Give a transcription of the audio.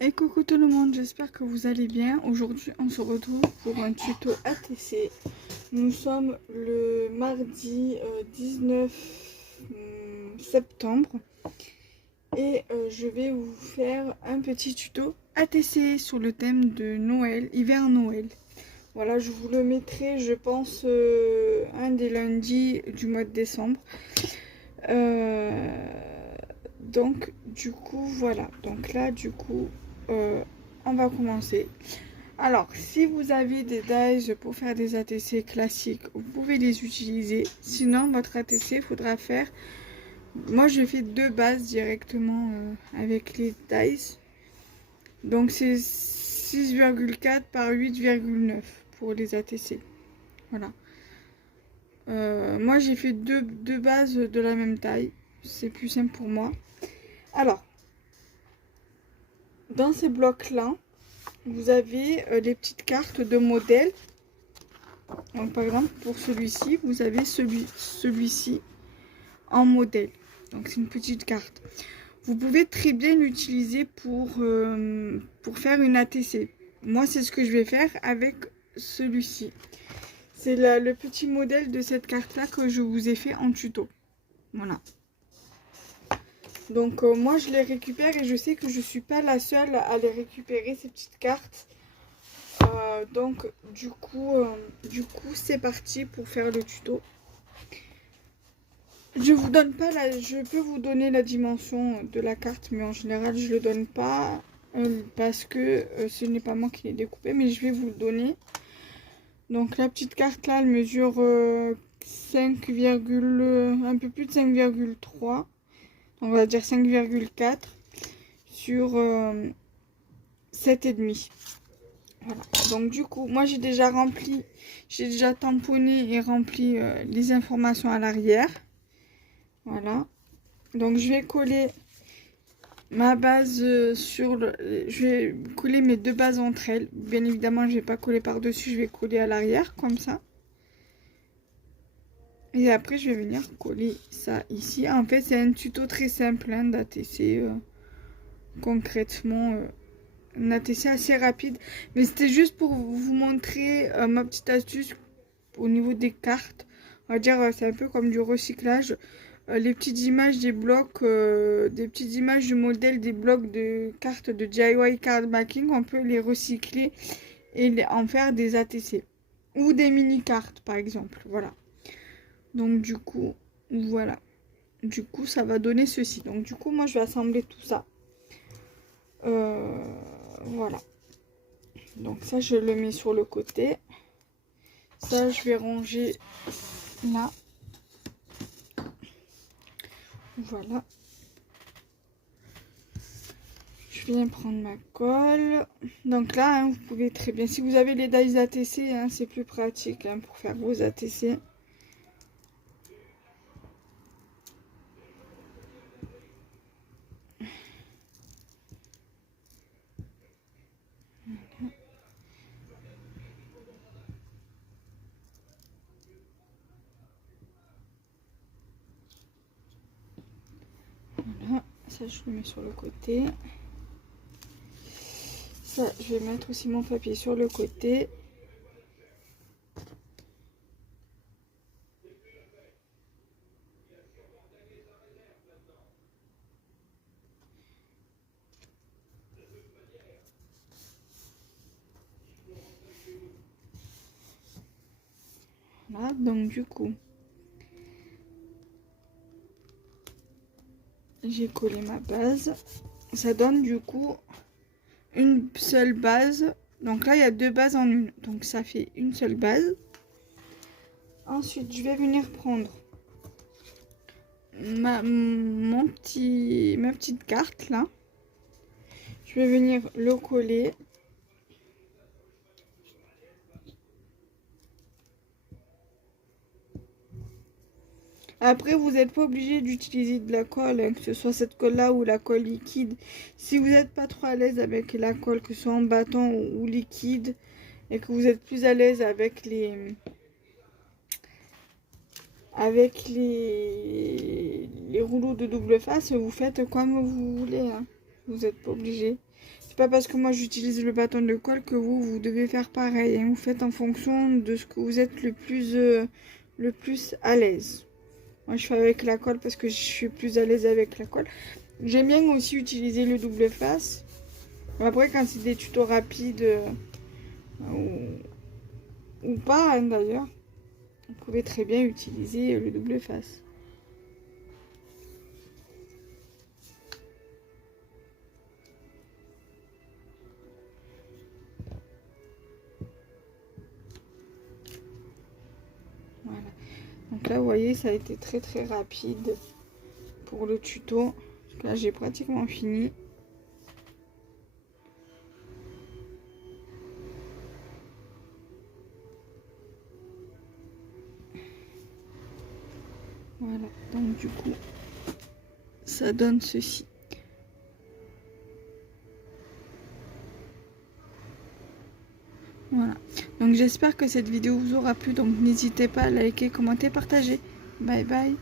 Et coucou tout le monde, j'espère que vous allez bien. Aujourd'hui on se retrouve pour un tuto ATC. Nous sommes le mardi 19 septembre et je vais vous faire un petit tuto ATC sur le thème de Noël, hiver-Noël. Voilà, je vous le mettrai, je pense, un des lundis du mois de décembre. Donc du coup voilà, donc là du coup on va commencer. Alors si vous avez des dies pour faire des ATC classiques, vous pouvez les utiliser. Sinon votre ATC faudra faire, moi je fais deux bases directement avec les dies. Donc c'est 6,4 par 8,9 pour les ATC. Voilà. Moi j'ai fait deux bases de la même taille, c'est plus simple pour moi. Alors, dans ces blocs-là, vous avez les petites cartes de modèle. Donc, par exemple, pour celui-ci, vous avez celui-ci en modèle. Donc, c'est une petite carte. Vous pouvez très bien l'utiliser pour faire une ATC. Moi, c'est ce que je vais faire avec celui-ci. C'est le petit modèle de cette carte-là que je vous ai fait en tuto. Voilà. Donc moi je les récupère et je sais que je suis pas la seule à les récupérer, ces petites cartes. Donc du coup c'est parti pour faire le tuto. Je vous donne pas je peux vous donner la dimension de la carte, mais en général je le donne pas parce que ce n'est pas moi qui l'ai découpé, mais je vais vous le donner. Donc la petite carte là, elle mesure 5, un peu plus de 5,3. On va dire 5,4 sur 7,5. Voilà. Donc du coup, moi j'ai déjà tamponné et rempli les informations à l'arrière. Voilà. Donc je vais coller ma base je vais coller mes deux bases entre elles. Bien évidemment, je vais pas coller par-dessus, je vais coller à l'arrière comme ça. Et après, je vais venir coller ça ici. En fait, c'est un tuto très simple hein, d'ATC. Concrètement, un ATC assez rapide. Mais c'était juste pour vous montrer ma petite astuce au niveau des cartes. On va dire, c'est un peu comme du recyclage. Les petites images des blocs, des petites images du modèle des blocs de cartes de DIY card making, on peut les recycler et en faire des ATC. Ou des mini-cartes, par exemple. Voilà. Donc du coup, voilà. Du coup, ça va donner ceci. Donc du coup, moi, je vais assembler tout ça. Voilà. Donc ça, je le mets sur le côté. Ça, je vais ranger là. Voilà. Je viens prendre ma colle. Donc là, hein, vous pouvez très bien... Si vous avez les dies ATC, hein, c'est plus pratique hein, pour faire vos ATC. Voilà. Ça, je le mets sur le côté. Ça, je vais mettre aussi mon papier sur le côté. Voilà, donc du coup, j'ai collé ma base. Ça donne du coup une seule base. Donc là, il y a deux bases en une. Donc ça fait une seule base. Ensuite, je vais venir prendre ma petite carte là. Je vais venir le coller. Après, vous n'êtes pas obligé d'utiliser de la colle, hein, que ce soit cette colle-là ou la colle liquide. Si vous n'êtes pas trop à l'aise avec la colle, que ce soit en bâton ou liquide, et que vous êtes plus à l'aise avec les rouleaux de double face, vous faites comme vous voulez. Hein. Vous n'êtes pas obligé. pas parce que moi j'utilise le bâton de colle que vous devez faire pareil, hein. Vous faites en fonction de ce que vous êtes le plus à l'aise. Moi je fais avec la colle parce que je suis plus à l'aise avec la colle. J'aime bien aussi utiliser le double face. Après quand c'est des tutos rapides ou pas hein, d'ailleurs, vous pouvez très bien utiliser le double face. Voilà. Donc là, vous voyez, ça a été très très rapide pour le tuto. Là, j'ai pratiquement fini. Voilà, donc du coup, ça donne ceci. Voilà, donc j'espère que cette vidéo vous aura plu. Donc n'hésitez pas à liker, commenter, partager. Bye bye.